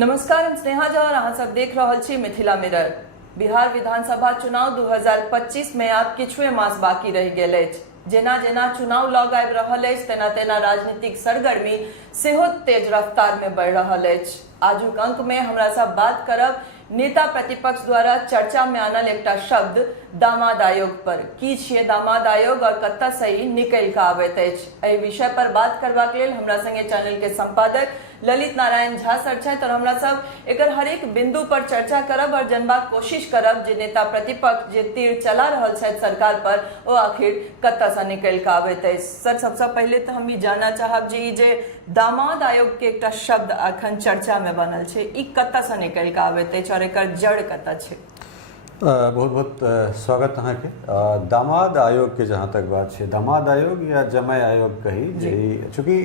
नमस्कार, हम स्नेहा झा और अहाँ सब देख रहल छी मिथिला मिरर। बिहार विधानसभा चुनाव 2025 में आब किछुए मास बाकी रहि गेल अछि। जेना जेना चुनाव लग आबि रहल अछि तेना तेना राजनीतिक सरगर्मी सेहो तेज रफ्तार में बढ़ि रहल अछि। आजुक अंक में हमरा सब बात करब नेता प्रतिपक्ष द्वारा चर्चा में आनल एकटा शब्द दामाद आयोग पर। की छियै दामाद आयोग और कतऽ से ई निकलि कऽ आबैत अछि? एहि विषय पर बात करबाक लेल हमरा संगे चैनल के संपादक ललित नारायण झा सर छथि और हमरा सब एकर हरेक बिंदु पर चर्चा करब और जनबाक कोशिश करब जे नेता प्रतिपक्ष जे तीर चला रहल छथि सरकार पर ओ आखिर कतऽ से निकलि कऽ आबैत अछि। सर, सबसे पहले तो हम ई जानना चाहब जे ई जे दामाद आयोग के एकटा शब्द अखन चर्चा में बनल छै, ई कतऽ से निकलि कऽ आबैत अछि और एकर जड़ कतऽ छै? बहुत बहुत स्वागत अहाँ के। दामाद आयोग के जहाँ तक बात है, दामाद आयोग या जमाई आयोग कही जे चूँकि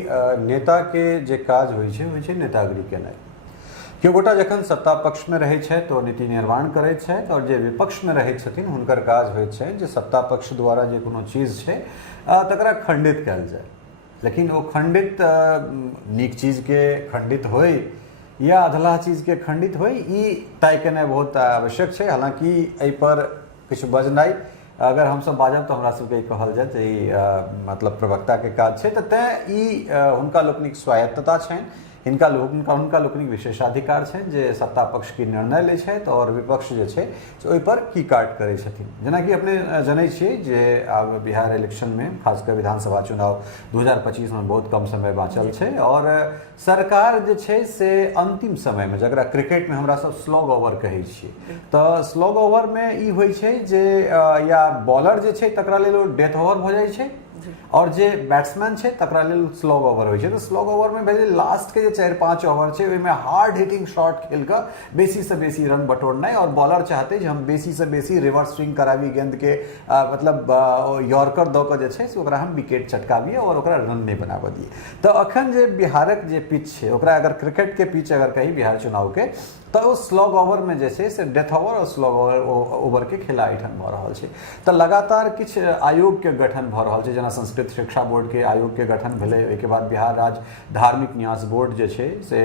नेता के जे काज होइ छै नेतागिरी केनाइ। केओ गोटा जखन सत्ता पक्ष में रहै छै तो नीति निर्माण करै छै और जे विपक्ष में रहै छथिन हुनकर काज होइ छै जे सत्ता पक्ष द्वारा जे कोनो चीज छै तकरा खंडित कयल जाय। लेकिन वो खंडित नीक चीज के खंडित होय या अधलाह चीज के खंडित होय ई तय केनाइ बहुत आवश्यक है। हालांकि एहि पर किछु बजनाइ अगर हम सब बाजब तो हमरा सबके कहल जाए ई मतलब प्रवक्ता के काज है, तो तैं ई हुनका लोकनिक स्वायत्तता छनि, हिनका लोकनिक विशेषाधिकार छनि जे सत्ता पक्ष की निर्णय लै छथि और विपक्ष जे छै से ओहि पर की काट करै छथिन। जेना कि अपने जनै छियै जे आब बिहार इलेक्शन में खासकर विधानसभा चुनाव 2025 में बहुत कम समय बाँचल छै और सरकार जे छै से अंतिम समय में, जकरा क्रिकेट में हमरा सब स्लॉग ओवर कहै छियै, तऽ स्लॉग ओवर में ई होइ छै जे या बॉलर जे छै तकरा लेल ओ डेथ ओवर भऽ जाइ छै और जे बैट्समैन छै तकरा लेल स्लॉग ओवर होइ छै। तो स्लॉग ओवर में भेलै लास्ट के जे 4-5 ओवर छै ओहिमे हार्ड हिटिंग शॉट खेल कऽ बेसी से बेसी रन बटोरनाइ और बॉलर चाहते जे हम बेसी से बेसी रिवर्स स्विंग कराबी गेंद के, मतलब यॉर्कर दऽ कऽ जे छै से ओकरा हम विकेट चटकाबिए और ओकरा रन नहीं बनाबऽ दिए। तो अखन जे बिहारक जे पिच छै ओकरा अगर क्रिकेट के पिच अगर कही बिहार चुनाव के तो ओ स्लॉग ओवर में जे छै से डेथ ओवर और स्लॉग ओवर के खेला एहिठाम भऽ रहल छै। तो लगातार किछु आयोग के गठन भऽ रहल छै, जेना संस्कृत शिक्षा बोर्ड के आयोग के गठन भेलै, ओहिके बाद बिहार राज्य धार्मिक न्यास बोर्ड जे छै से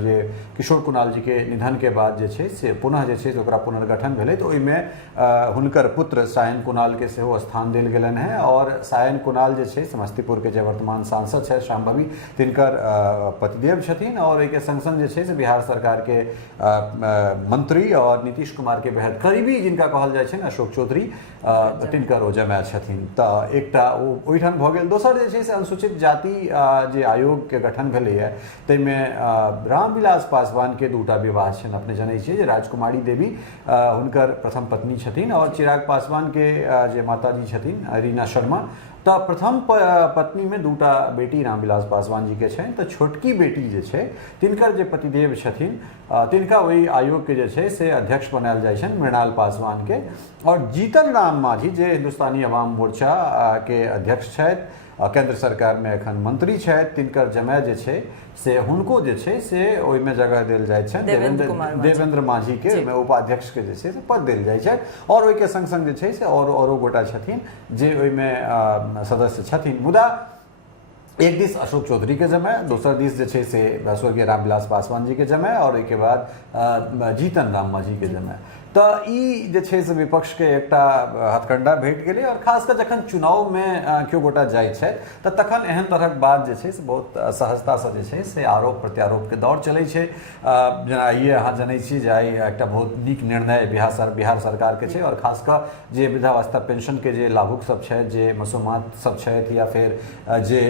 जे किशोर कुणाल जी के निधन के बाद जे छै से पुनः जे छै से ओकरा पुनर्गठन भेलै। तो ओहिमे हुनकर पुत्र सायन कुणाल के सेहो स्थान देल गेलनि हैं और सायन कुणाल जे छै समस्तीपुर के जे वर्तमान सांसद छै श्यामबबी, तिनकर पतिदेव छथिन और ओहिके संग संग जे छै से बिहार सरकार के मंत्री और नीतीश कुमार के बेहद करीबी जिनका कहल जाय छै अशोक चौधरी, तिनकर ओ जमाय छथिन। तऽ एकटा ओहिठाम भऽ गेल। दोसर जे छै से अनुसूचित जाति जे आयोग के गठन भेलैए ताहिमे रामविलास पासवान के दूटा विवाह छनि। अपने जनै छियै जे राजकुमारी देवी हुनकर प्रथम पत्नी छथिन और चिराग पासवान के जे माताजी छथिन रीना शर्मा, तो प्रथम पत्नी में दूटा बेटी रामविलास पासवान जी के छनि। तो छोटकी बेटी जे छै तिनकर जे पतिदेव छथिन तिनका वही आयोग के जे छै से अध्यक्ष बनायल जाइ छनि मृणाल पासवान के। और जीतन राम मांझी जे हिंदुस्तानी अवाम मोर्चा के अध्यक्ष छथि, केंद्र सरकार में एखन मंत्री छथि, तिनकर जमाय जे छै से हुनको जे छै से ओहिमे जगह देल जाइ छनि, देवेंद्र मांझी के उपाध्यक्ष के जे छै से पद देल जाइ छनि और ओहिके संग संग जे छै से औरो गोटा छथिन जे ओहिमे सदस्य छथिन। मुदा एक दिस अशोक चौधरी के जमाय, दोसर दिस जे छै से स्वर्गीय रामविलास पासवान जी के जमाय और ओहिके बाद जीतन राम मांझी के जमाय। तो ई जे छै से विपक्ष के एकटा हथकंडा भेट गेलै और खासकर जखन चुनाव में केओ गोटा जाइ छै तऽ तखन एहन तरहक बात जे छै से बहुत सहजता से जे छै से आरोप प्रत्यारोप के दौर चलै छै। जेना आइए अहाँ जनै छी जे आइ एकटा बहुत नीक निर्णय बिहार सरकार के छै और खासकर जे वृद्धावस्था पेंशन के जे लाभुक सब छथि, जे मसूमात सब छथि या फिर जे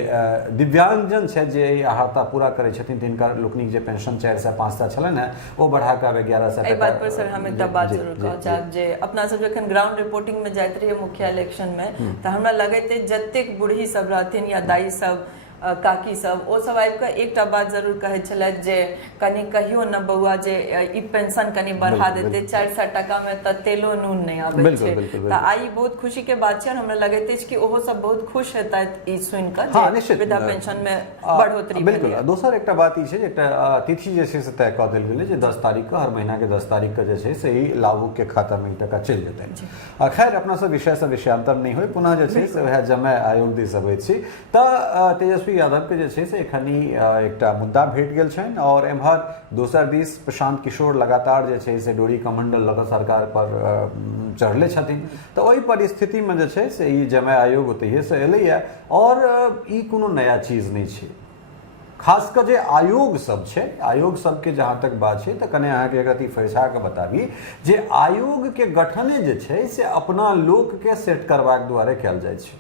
दिव्यांगजन छथि जे अहार्ता पूरा करै छथिन तिनकर लोकनिक जे पेंशन 4 से 5 टा छलनि हैं ओ बढ़ा कऽ 11 से जरूर कहब जे अपना सब जखन ग्राउंड रिपोर्टिंग में जाइत रहिए मुखिया इलेक्शन में तो हमरा लगैत जतेक बूढ़ी सब रहथिन या दाई सब काकी सब ओ सब आबि कऽ एकटा बात जरूर कहैत छलथि जे कनि कहियो न बौआ जे ई पेंशन कनि बढ़ा देते, 400 टका में तऽ तेलो नून नहीं आबै छै। तऽ आई बहुत खुशी के बात छै और हमरा लगैत अछि कि ओहो सब बहुत खुश हेतैथ ई सुनि कऽ जे वृद्धा पेंशन में बढ़ोतरी। बिल्कुल। दोसर एकटा बात ई छै जे एकटा तिथि जे छै से तय कऽ देल गेलै जे 10 तारीख के हर महीना के 10 तारीख के जे छै से ई लाभुक के खाता में टका चलि जेतै। खैर अपना सब विषय से विषयांतर नहीं होय, पुनः जे छै से वएह जमाय आयोग दिस अबै छी। तऽ तेजस्वी तेजस्वी यादव के जे छै से एखनी एकटा मुद्दा भेट गेल छनि और एम्हर दोसर दिस प्रशांत किशोर लगातार जे छै से डोरी कमंडल लऽ कऽ सरकार पर चढ़ले छथिन। तऽ ओहि परिस्थितिमे जे छै से ई जमाय आयोग ओतहिए से एलैए और ई कोनो नया चीज नहीं छै। खास कर जे आयोग सब छै, आयोग सबके जहाँ तक बात छै तऽ कने अहाँके एक रति फरिसा के बताबी जे आयोग के गठने जे छै से अपना लोक के सेट करबाक दुआरे कयल जाइ छै।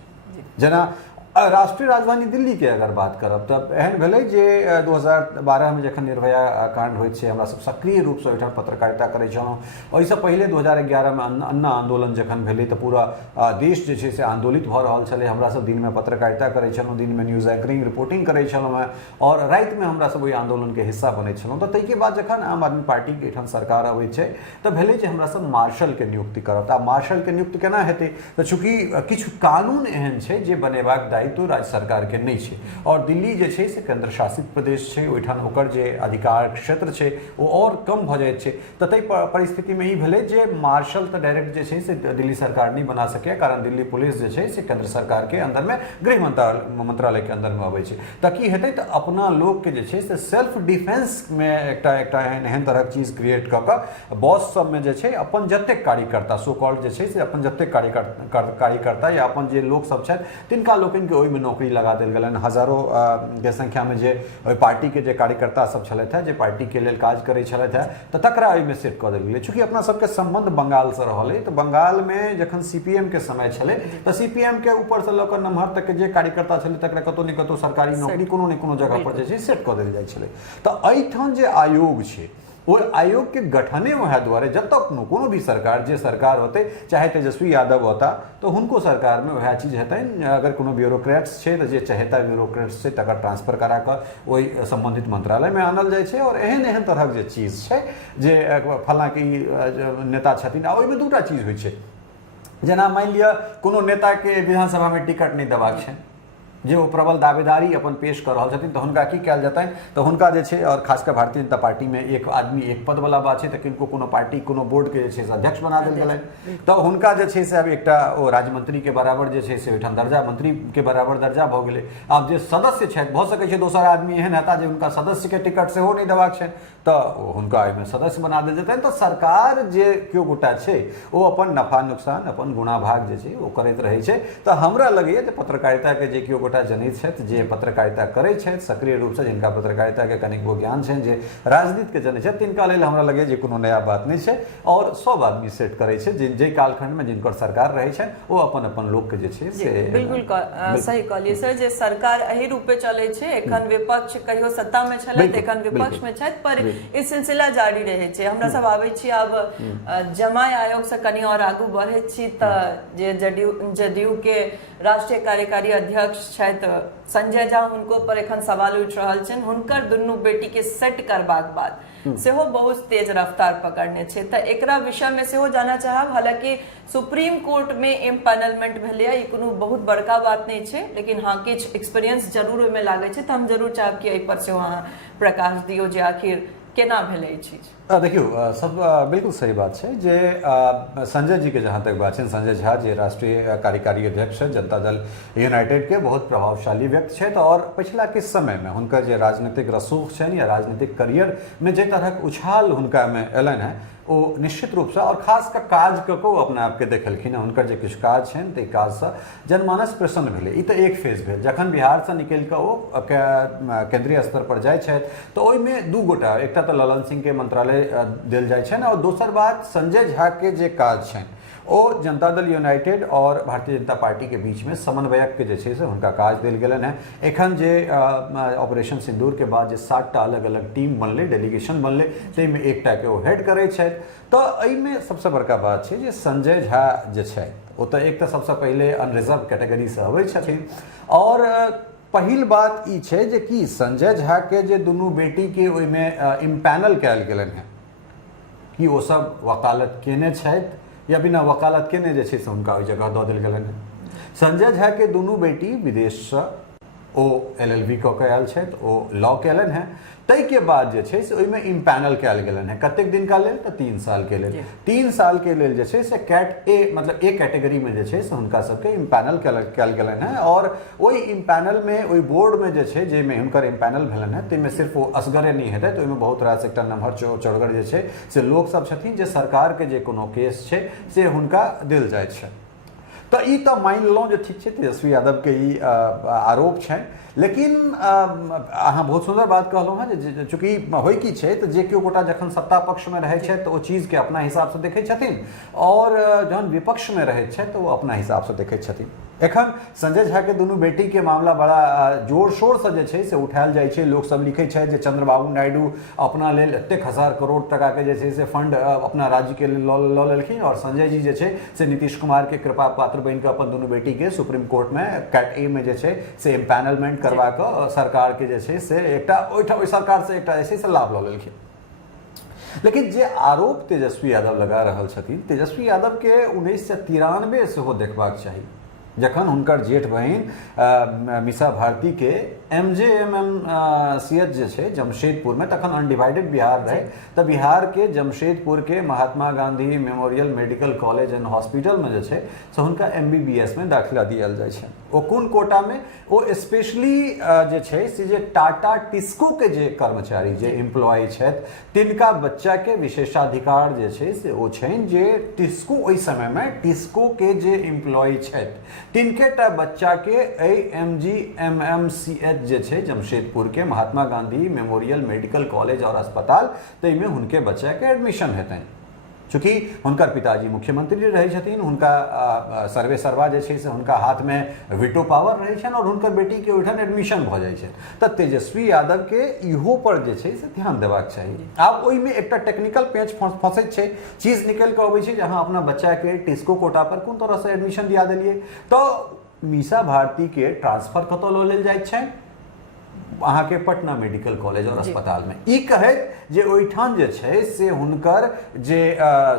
जेना राष्ट्रीय राजधानी दिल्ली के अगर बात करब तऽ एहन भेलै जे 2012 में जखन निर्भया कांड होइत छै हमरा सब सक्रिय रूप से ओहिठाम पत्रकारिता करै छलहुँ। ओहिसँ पहिले 2011 में अन्ना आंदोलन जखन भेलै तऽ पूरा देश जे छै से आंदोलित भऽ रहल छलै। हमरा सब दिन में पत्रकारिता करै छलहुँ, दिन में न्यूज एंकरिंग रिपोर्टिंग करै छलहुँ हैं और राति में हमरा सब ओहि आंदोलन के हिस्सा बनै छलहुँ। तऽ ताहिके बाद जखन आम आदमी पार्टी के एहिठाम सरकार अबै छै तऽ भेलै जे हमरा सब मार्शल के नियुक्ति करत। आ मार्शल के नियुक्ति केना हेतै तऽ चूँकि किछु कानून एहन छै जे बनेबाक दायित्व राज्य सरकार के नहीं छै और दिल्ली जे छै से केंद्र शासित प्रदेश छै, ओहिठाम ओकर जे अधिकार क्षेत्र छै वो और कम भऽ जाइत छै। तऽ ताहि परिस्थिति में ई भेलै जे मार्शल तऽ डायरेक्ट जे छै से दिल्ली सरकार नहीं बना सकै, कारण दिल्ली पुलिस जे छै से केंद्र सरकार के अंदर में गृह मंत्रालय के अंदर में अबै छै। तऽ की हेतै तऽ अपना लोक के जे छै से सेल्फ डिफेंस में एकटा एहन तरहक चीज क्रिएट कऽ कऽ बॉस सब में जे छै अपन जतेक कार्यकर्ता सो कॉल्ड जे छै से अपन जतेक कार्यकर्ता या अपन जे लोक सब छथि तिनका लोकनि के ओहिमे नौकरी लगा देल गेलनि। हजारों के संख्या में जे पार्टी के जे कार्यकर्ता सब छलथि हैं, जे पार्टी के लेल काज करै छलथि हैं, तऽ तकरा एहिमे सेट कऽ देल गेलै। चूँकि अपना सबके संबंध बंगाल से रहल है, तऽ बंगाल में जखन सीपीएम के समय छलै तऽ सीपीएम के ऊपर से लऽ कऽ नम्हर तक के जे कार्यकर्ता छलै तकरा कतौ ने कतौ सरकारी नौकरी कोनो ने कोनो जगह पर जे छै सेट कऽ देल जाइ छलै। तऽ एहिठाम जे आयोग छै ओ आयोग के गठने वह द्वारे जब तक कोनो भी सरकार जे सरकार होते चाहे तेजस्वी यादव होता तो हुनको सरकार में वह चीज हेतनि। अगर कोनो ब्यूरोक्रेट्स छै तऽ जे चाहेता ब्यूरोक्रेट्स छै तकर ट्रांसफर करा कऽ ओहि संबंधित मंत्रालय में आनल जाइ छै। और एहन तरहक जे चीज छै जे फलां के नेता छथिन आ ओहिमे दूटा चीज होइ छै। जेना मान लिअ कोनो नेता के विधानसभा में टिकट नहीं देबाक छै, जे वो प्रबल दावेदारी अपन पेश कर रहा छथिन तऽ हुनका की कयल जेतनि तऽ हुनका जे छै और खासकर भारतीय जनता पार्टी में एक आदमी एक पद वाला बात छै तऽ किनको कोनो पार्टी कोनो बोर्ड के जे छै से अध्यक्ष बना देल गेलनि। तऽ हुनका जे छै से अब एकटा ओ राज्य मंत्री के बराबर जे छै से ओहिठाम दर्जा मंत्री के बराबर दर्जा भऽ गेलै। आब जे सदस्य छथि भऽ सकै छै दोसर आदमी एहन हेता जे हुनका सदस्य के टिकट सेहो नहि देबाक छनि तऽ हुनका एहिमे सदस्य बना देल जेतनि। तऽ सरकार जे केओ गोटा छै ओ अपन नफा नुकसान अपन गुणा भाग जे छै ओ करैत रहै छै। तऽ हमरा लगैए जे पत्रकारिता के जे केओ गोटा जनैत छथि, जे पत्रकारिता करै छथि सक्रिय रूप से, जिनका पत्रकारिता के कनिको ज्ञान छनि, जे राजनीति के जनै छथि, तिनका लेल हमरा लगैए जे कोनो नया बात नहीं छै। और सब आदमी सेट करै छै जे कालखंड में जिनकर सरकार रहै छै ओ अपन अपन लोक के जे छै से बिल्कुल सही कहलिए सर जे सरकार एही रूपे चलै छै। एखन विपक्ष कहियो सत्ता में छलै तऽ एखन विपक्ष में छथि, पर ई सिलसिला जारी रहै छै। हमरा सब आबै छी आब जमाय आयोग से कनी और आगू बढ़ै छी तऽ जे जदयू के राष्ट्रीय कार्यकारी अध्यक्ष छथि संजय झा हुनको पर एखन सवाल उठि रहल छनि। हुनकर दुनू बेटी के सेट करबाक बाद सेहो बहुत तेज रफ्तार पकड़ने छै। तऽ एकरा विषय में सेहो जाना चाहब। हालांकि सुप्रीम कोर्ट में एम्पैनलमेंट भेलै, ई कोनो बहुत बड़का बात नहीं छै, लेकिन हाँ किछु एक्सपीरियंस जरूर ओहिमे लागै छै। तऽ हम जरूर चाहब कि एहि पर सेहो अहाँ प्रकाश दियौ जे आखिर केना भेलै ई चीज। देखियो सब बिल्कुल सही बात है जे संजय जी के जहाँ तक बात है, संजय झा जे राष्ट्रीय कार्यकारी अध्यक्ष है जनता दल यूनाइटेड के बहुत प्रभावशाली व्यक्ति है। और पिछला किस समय में हुनकर जे राजनीतिक रसूख छनि या राजनीतिक करियर में जे तरहक उछाल हुनका में एलनि हैं वो निश्चित रूप से और खास कर काज कऽ अपने आपके देखलखिन हैं। हुनकर जे किछु काज छनि ताहि काजसँ जनमानस प्रसन्न भेलै। ई तऽ एक फेज भेल। जखन बिहार से निकलि कऽ ओ केंद्रीय स्तर पर जाइ छथि तऽ ओहिमे दू गोटा, एकटा तऽ ललन सिंह के मंत्रालय देल जाइ छनि और दोसर बात संजय झा के जे काज छनि ओ जनता दल यूनाइटेड और भारतीय जनता पार्टी के बीच में समन्वयक के जे छै से हुनका काज देल गेलनि हैं। एखन जे ऑपरेशन सिंदूर के बाद जे 7टा अलग अलग टीम बनलै, डेलीगेशन बनलै, ताहिमे एकटा के ओ हेड करै छथि। तऽ एहिमे सबसँ बड़का बात छै जे संजय झा जे छथि ओ तऽ एक तऽ सबसँ पहिले अनरिजर्व कैटेगरी से अबै छथिन। और पहिल बात ई छै जे कि संजय झा के जे दुनू बेटी के ओहिमे इम्पैनल कयल गेलनि हैं कि ओ सब वकालत केने छथि या बिना वकालत केने जे छै से हुनका ओहि जगह दऽ देल गेलनि हैं। संजय झा के दुनू बेटी विदेश से ओ LLB कऽ के आयल छथि, ओ लॉ केलनि हैं। ताहिके बाद जे छै से ओहिमे इम्पैनल कयल गेलनि हैं कतेक दिनका लेल तऽ 3 साल के लेल। 3 साल के लेल जे छै से कैट ए मतलब ए कैटेगरी में जे छै से हुनका सबके इम्पैनल कयल गेलनि हैं। और ओहि इम्पैनल में ओहि बोर्ड में जे छै जाहिमे हुनकर इम्पैनल भेलनि हैं ताहिमे सिर्फ ओ असगरे नहि हेतै, तऽ ओहिमे बहुत रास एकटा नमहर चौड़गर जे छै से लोकसभ छथिन जे सरकारके जे कोनो केस छै से हुनका देल जाइत छै। तऽ ई तऽ मानि लेलहुँ जे ठीक छै तेजस्वी यादवके ई आरोप छनि, लेकिन अहाँ बहुत सुंदर बात कहलहुँ हँ जे चूँकि होइ की छै तऽ जे केओ गोटा जखन सत्ता पक्षमे रहै छथि तऽ ओ चीजके अपना हिसाबसँ देखै छथिन, और जहन विपक्षमे रहै छथि तऽ ओ अपना हिसाबसँ देखै छथिन। एखन संजय झा के दुनू बेटी के मामला बड़ा जोर शोर से जे छै से उठायल जाइ छै। लोक सब लिखै छै जे चंद्रबाबू नायडू अपना लेल एतेक हजार करोड़ टका के जे छै से फंड अपना राज्य के लेल लऽ लेलखिन, और संजय जी जे छै से नीतीश कुमार के कृपा पात्र बनि कऽ अपन दुनू बेटी के सुप्रीम कोर्ट में कैट ए में जे छै से एम्पैनलमेंट करवा कऽ सरकार के जे छै से एकटा ओहि सरकार से एकटा जे छै से लाभ लऽ लेलखिन। लेकिन जे आरोप तेजस्वी यादव लगा रहल छथिन, तेजस्वी यादव के 1993 सेहो देखबाक चाही, जखन हुनकर जेठ बहिन मीसा भारती के MJMMCH जे छै जमशेदपुर में, तखन अनडिवाइडेड बिहार रहे, तऽ बिहार के जमशेदपुर के Mahatma Gandhi memorial medical college and hospital में जे छै से हुनका MBBS में दाखिला दियल जाइ छै। ओ कोन कोटा में? ओ स्पेशली जे छै से जे टाटा टिस्को के जे कर्मचारी जे एम्प्लॉय छथि तिनका बच्चा के विशेषाधिकार जे छै से ओ छनि जे टिस्को ओहि समय में टिस्को के जे एम्प्लॉय छथि तिनकेटा बच्चा के MGMMCH जे छै जमशेदपुर के Mahatma Gandhi memorial medical college और अस्पताल ताहिमे हुनके बच्चा के एडमिशन हेतनि। चूँकि हुनकर पिताजी मुख्यमंत्री रहै छथिन, हुनका सर्वे सर्वा जे छै से हुनका हाथ में वीटो पावर रहै छनि, और हुनकर बेटी के ओहिठाम एडमिशन भऽ जाइ छै। तऽ तेजस्वी यादव के इहो पर जे छै से ध्यान देबाक चाही। आब ओहिमे एकटा टेक्निकल पेच फंसैत छै, चीज निकलि कऽ अबै छै जे अहाँ अपना बच्चा के टिस्को कोटा पर कोन तरह से एडमिशन दिया देलियै। तऽ मीसा भारती के ट्रांसफर कतऽ लऽ लेल जाइत छै? अहाँ के पटना मेडिकल कॉलेज और अस्पताल में। ई कहैत जे ओहिठाम जे छै से हुनकर जे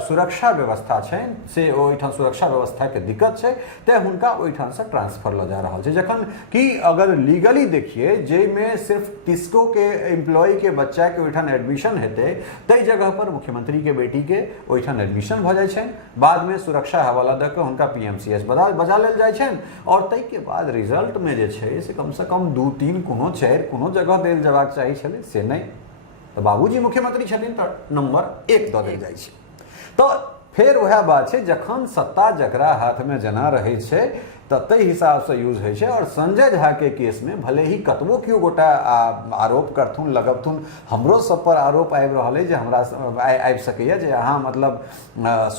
सुरक्षा व्यवस्था छै से ओहिठाम सुरक्षा व्यवस्था के दिक्कत छै, तेँ हुनका ओहिठाम से ट्रांसफर लऽ जा रहल छै। जखन कि अगर लीगली देखिए जाहिमे सिर्फ टिस्को के एम्प्लॉय के बच्चा के ओहिठाम एडमिशन हेतै, ताहि जगह पर मुख्यमंत्री के बेटी के ओहिठाम एडमिशन भऽ जाइ छनि, बाद में सुरक्षा हवाला दऽ कऽ हुनका PMCH बजा लेल जाइ छनि, और ताहिके बाद रिजल्ट में जे छै से कमसँ कम 2-3 कोनो 4 कोनो जगह देल जयबाक चाही छलै, से नहि। तऽ बाबूजी मुख्यमंत्री छथिन तऽ नंबर 1 दऽ देल जाइ छै। तऽ फेर वएह बात छै, जखन सत्ता जकरा हाथ में जेना रहै छै तऽ ताहि हिसाब से यूज होइ छै। और संजय झा के केस में भले ही कतबो केओ गोटा आरोप करथुन लगबथुन, हमरो सब पर आरोप आबि रहल है जे हमरा आबि सकैया जे अहाँ मतलब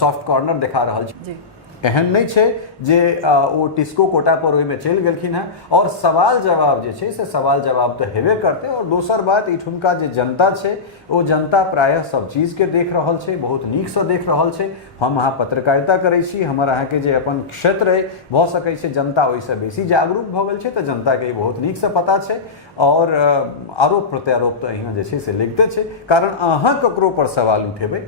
सॉफ्ट कॉर्नर देखा रहल छी। एहन नहीं छै जे ओ टिस्को कोटा पर ओहिमे चलि गेलखिन हैं, और सवाल जवाब जे छै से सवाल जवाब तऽ हेबे करतै। और दोसर बात, एहिठुनका जे जनता छै ओ जनता प्रायः सब चीज के देख रहल छै, बहुत नीक से देख रहल छै। हम अहाँ पत्रकारिता करै छी, हमर अहाँ के जे अपन क्षेत्र है भऽ सकै छै जनता ओहिसँ बेसी जागरूक भऽ गेल छै, तऽ जनता के बहुत नीक से पता छै। और आरोप प्रत्यारोप तऽ अहिना जे छै से लगिते छै, कारण अहाँ ककरो पर सवाल उठेबै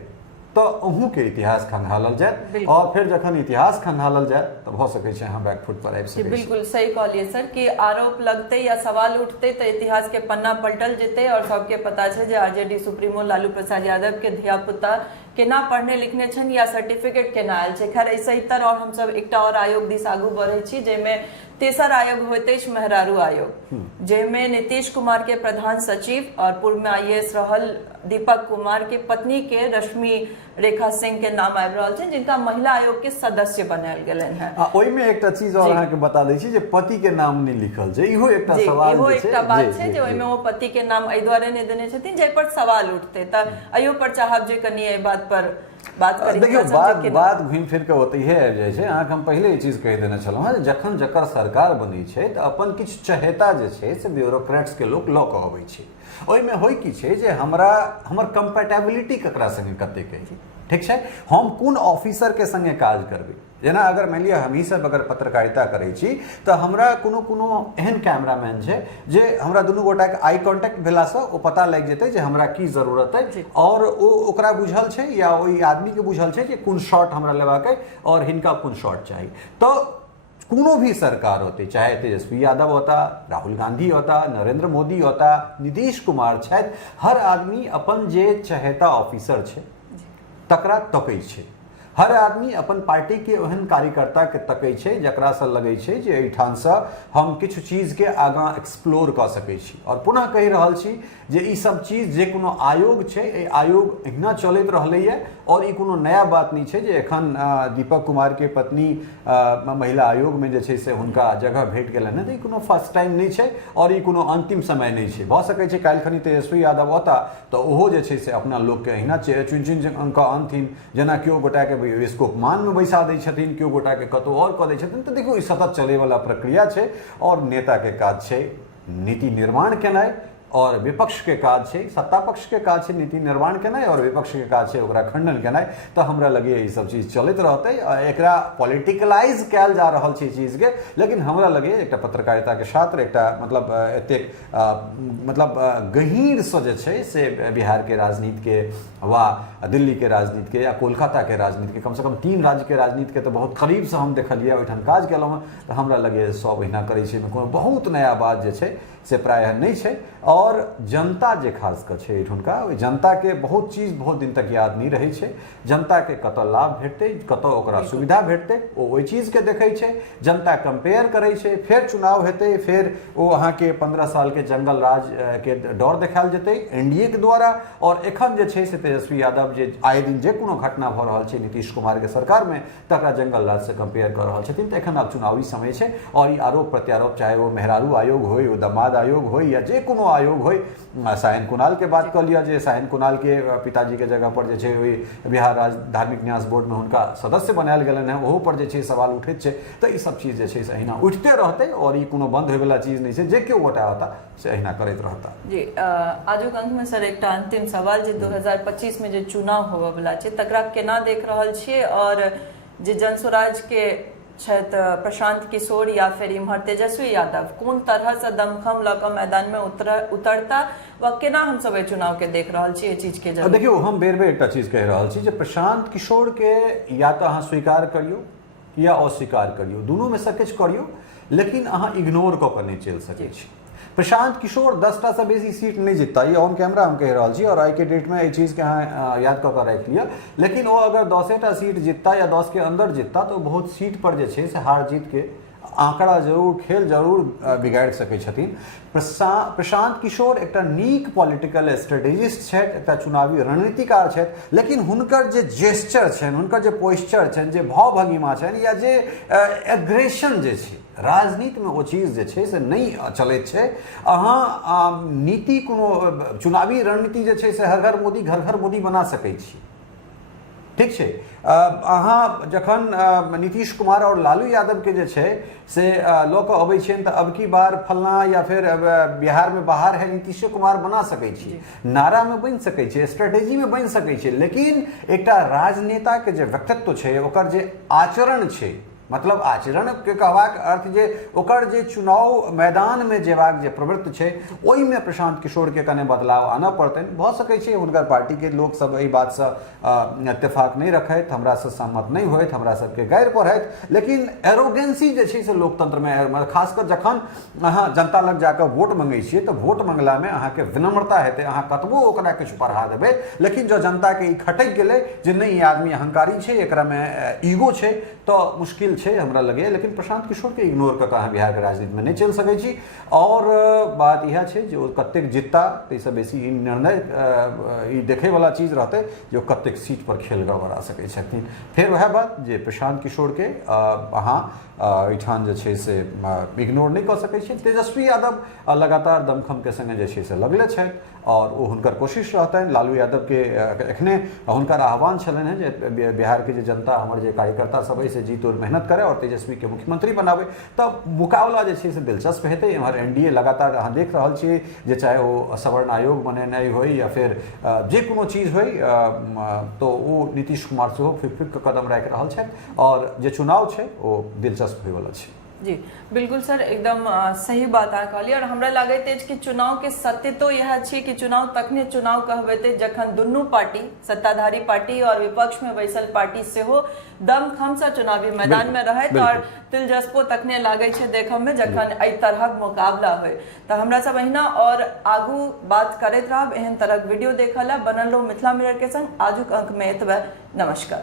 तो अहूँ के इतिहास खंगालल जाए, और फिर जखन इतिहास खंगालल जाए तो भऽ सकै छै अहाँ बैकफुट पर आबि सकै छी। बिल्कुल सही कहलिए सर कि आरोप लगते या सवाल उठते तो इतिहास के पन्ना पलटल जेते। और सबके पता है जे RJD सुप्रीमो लालू प्रसाद यादव के धिया पुता केना पढ़ने लिखने छन या सर्टिफिकेट केना आयल छै। खैर ऐसे ही तरह और हम सब एकटा और आयोग दिस आगू बढ़े छी, जेमे तेसर आयोग होते मेहरारू आयोग, जेमे नीतीश कुमार के प्रधान सचिव और पूर्व में IAS रहल दीपक कुमार के पत्नी के रश्मि रेखा सिंह के नाम आबि रहल छै, जिनका महिला आयोग के सदस्य बनायल गेलन हैं। ओहि में एकटा चीज और अहाँ के बता दै छी जे पति के नाम नहीं लिखल छै, इहो एकटा सवाल इहो एकटा बात छै जे ओहि में वो पति के नाम एहि दुआरे नहीं देने छथिन जे पर सवाल उठते। त अयो पर चाहब जे कनी एहि बात पर बात करी। देखियो बात घुमि फिर के ओतहिए आबि जाइ छै। अहाँके हम पहिले ई चीज कहि देने छलहुँ हैं, जखन जकर सरकार बनै छै तऽ अपन किछु चहेता जे छै से ब्यूरोक्रेट्स के लोक लऽ कऽ अबै छै। ओहिमे होइ की छै जे हमर कंपैटिबिलिटी ककरा संगे कतेक अइ, ठीक छै, हम कोन ऑफिसर के संगे काज करबै। जेना अगर मान लिअ हमही सब अगर पत्रकारिता करै छी तऽ हमरा कोनो एहन कैमरामैन छै जे हमरा दुनू गोटा के आई कांटेक्ट भेलासँ ओ पता लागि जेतै जे हमरा की जरूरत है, और ओकरा बुझल छै या ओहि आदमी के बुझल छै जे कोन शॉट हमरा लेबाक है और हिनका कोन शॉट चाही। तऽ कोनो भी सरकार होती, चाहे तेजस्वी यादव होता, राहुल गांधी होता, नरेंद्र मोदी होता, नीतीश कुमार छथि, हर आदमी अपन जे चहेता ऑफिसर छै तकरा तकै छै। हर आदमी अपन पार्टी के ओहन कार्यकर्ता के तकै छै जकरा से लगै छै जे एहिठाम से हम किछु चीज के आगां एक्सप्लोर कऽ सकै छी। और पुनः कहि रहल छी जे ई सब चीज जे कोनो आयोग छै, एहि आयोग एहिना चलैत रहलैए और ई कोनो नया बात नहीं छै जे एखन दीपक कुमार के पत्नी महिला आयोग में जे छै से हुनका जगह भेट गेलनि हैं, तऽ ई कोनो फर्स्ट टाइम नहीं छै और ई कोनो अंतिम समय नहीं छै। भऽ सकै छै काल्हि खनी तेजस्वी यादव औता तऽ ओहो जे छै से अपना लोक के अहिना चुनि चुनि कऽ अनथिन, जेना केओ गोटा के विस्कोपमान में बैसा दै छथिन, केओ गोटा के कतौ और कऽ दै छथिन। तऽ देखियौ ई सतत चलै वाला प्रक्रिया छै और नेता के काज छै नीति निर्माण केनाइ और विपक्ष के काज छै, सत्ता पक्ष के काज छै नीति निर्माण केनाइ और विपक्ष के काज छै ओकरा खंडन केनाइ। तऽ हमरा लगैए ई सब चीज चलैत रहतै, एकरा पॉलिटिकलाइज कयल जा रहल छै चीज के, लेकिन हमरा लगैए एकटा पत्रकारिता के छात्र, एकटा मतलब एतेक मतलब गहींर से जे छै से बिहार के राजनीति के वा दिल्ली के राजनीति के या कोलकाता के राजनीति के, कम से कम 3 राज्य के राजनीति के तो बहुत करीब से हम देखलिए, ओहिठाम काज केलहुँ हँ। तऽ हमरा लगैए सब अहिना करै छै, कोनो बहुत नया बात जे छै से प्रायः नहीं छै। और जनता जे खास कर छै एहिठुनका, ओहि जनता के बहुत चीज बहुत दिन तक याद नहीं रहे छै। जनता के कतऽ लाभ भेटतै, कतऽ ओकरा सुविधा भेटतै, ओ ओहि चीज के देखै छै। जनता कंपेयर करै छै, फेर चुनाव हेतै, फिर ओ अहाँ के 15 साल के जंगल राज के डर देखायल जेतै एनडीए के द्वारा। और एखन जे छै से तेजस्वी यादव जे आए दिन जे कोनो घटना भऽ रहल छै नीतीश कुमार के सरकार में, तकरा जंगल राज से कंपेयर कर रहल छथिन। तऽ एखन आब चुनावी समय छै और ई आरोप प्रत्यारोप, चाहे वो मेहरारू आयोग होय, वो दामाद आयोग होय या जे कोनो आयोग होय, सायन कुणाल के बात कऽ लिअ जे सायन कुणाल के पिताजी के जगह पर जे छै ओहि बिहार राज्य धार्मिक न्यास बोर्ड में हुनका सदस्य बनायल गेलनि हैं, ओहो पर जे छै सवाल उठैत छै। तऽ ई सब चीज जे छै से अहिना उठते रहतै और ई कोनो बंद होयवला चीज नहीं छै, जे केओ गोटा होता से अहिना करैत रहता। जी आजुक अंत में सर एकटा अंतिम सवाल, जे 2025 में जे चुनाव होबय वाला छै तकरा केना देख रहल छियै, और जे जनस्वराज के छथि प्रशांत किशोर या फिर इम्हर तेजस्वी यादव कोन तरह से दमखम लऽ कऽ मैदान में उतरता व केना हम सब चुनाव के देख रहल छी, चीज के जरूर। देखियो हम बेर बेर एकटा चीज कहि रहल छी जे प्रशांत किशोर के या तो अहाँ स्वीकार करियो या अस्वीकार करियो, दुनू में से किछु करियो, लेकिन अहाँ इग्नोर कऽ के नहीं चलि सकै छी। प्रशांत किशोर 10टा से बेसी सीट नहीं जीतता, ये ऑन कैमरा हम कह रहा छी और आई के डेट में ये चीज के अहाँ याद कऽ के राखि लिअ। लेकिन वो अगर 10टा सीट जीतता या 10 के अंदर जीतता तो बहुत सीट पर जे छै से हार जीत के आंकड़ा जरूर, खेल जरूर बिगाड़ि सकै छथिन। प्रशांत किशोर एकटा नीक पॉलिटिकल स्ट्रेटेजिस्ट छथि, एकटा चुनावी रणनीतिकार छथि, लेकिन हुनकर जे जेस्चर छनि, हुनकर जे पोस्चर छनि, जे भाव भंगिमा छनि या जे एग्रेशन जे छै राजनीति में, वो चीज जे छै से नहीं चलैत छै। अहाँ नीति कोनो चुनावी रणनीति जे छै से हर घर मोदी घर घर मोदी बना सकै छी, ठीक छै। अहाँ जखन नीतीश कुमार और लालू यादव के जे छै से लऽ कऽ अबै छियनि तऽ अब की बार फलना या फिर बिहार में बाहर है नीतीश कुमार बना सकै छी, नारा में बनि सकै छै, स्ट्रेटेजी में बनि सकै छै, लेकिन एकटा राजनेता के जे व्यक्तित्व छै, ओकर जे आचरण छै, मतलब आचरण के कहबाक अर्थ जे ओकर जे चुनाव मैदान में जेबाक जे प्रवृत्ति छै, ओहि में प्रशांत किशोर के कने बदलाव आना पड़तनि। भऽ सकै छै हुनकर पार्टी के लोक सब एहि बात से इत्तेफाक नहीं रखैत, हमरा से सहमत नहीं होइत, हमरा सबके गैर पढ़ैत, लेकिन एरोगेंसी जे छै से लोकतंत्र में, खासकर जखन अहाँ जनता लग जाकर वोट मंगै छियै तऽ वोट मंगला में अहाँके विनम्रता हेतै, अहाँ कतबो ओकरा किछु पढ़ा देबै, लेकिन जो जनता के ई खटकि गेलै जे नहीं आदमी अहंकारी छै, एकरा में ईगो छै, तऽ मुश्किल छै हमरा लगे। लेकिन प्रशांत किशोर के इग्नोर कऽ कऽ बिहार के राजनीति में नहीं चल सकै छी। और बात यह छै जे ओ कतेक जितता ताहिसँ बेसी ई निर्णय ई देखै वाला चीज रहतै जे ओ कतेक सीट पर खेल गड़बड़ा सकै छथिन। फेर वह बात जे प्रशांत किशोर के अहाँ एहिठाम जे छै से इग्नोर नहीं कऽ सकै छी। तेजस्वी यादव लगातार दमखम के संगे जे छै से लगले छथि और वो हुनकर कोशिश रहतनि। लालू यादव के एखने हुनकर आह्वान छलनि हैं जे बिहार के जे जनता, हमर जे कार्यकर्ता सब है से जी तोड़ मेहनत करे और तेजस्वी के मुख्यमंत्री बनावे, तब मुकाबला जे छै से दिलचस्प हेतै। एम्हर एनडीए लगातार अहाँ देख रहल छियै जे चाहे वो सवर्ण आयोग बनेनाइ होय या फिर जे कोनो चीज होय, तो वो नीतीश कुमार सेहो फिक कदम राखि रहल छथि और जे चुनाव छै वो दिलचस्प होयवला छै। जी बिल्कुल सर, एकदम सही बात अहाँ कहलिए। और हमरा लागैत अछि कि चुनाव के सत्य तो यह छै कि चुनाव तखने चुनाव कहबेते जखन दुनू पार्टी, सत्ताधारी पार्टी और विपक्ष में बैसल पार्टी सेहो दमखम से चुनावी मैदान में रहत और दिलचस्पो तखने लागे छै देखब में जखन एहि तरहक मुकाबला होय। तो हमरा सब अहिना और आगू बात करैत रहब, एहन तरहक वीडियो देखला बनल रहू मिथिला मिरर के संग। आजुक अंक में एतबे, नमस्कार।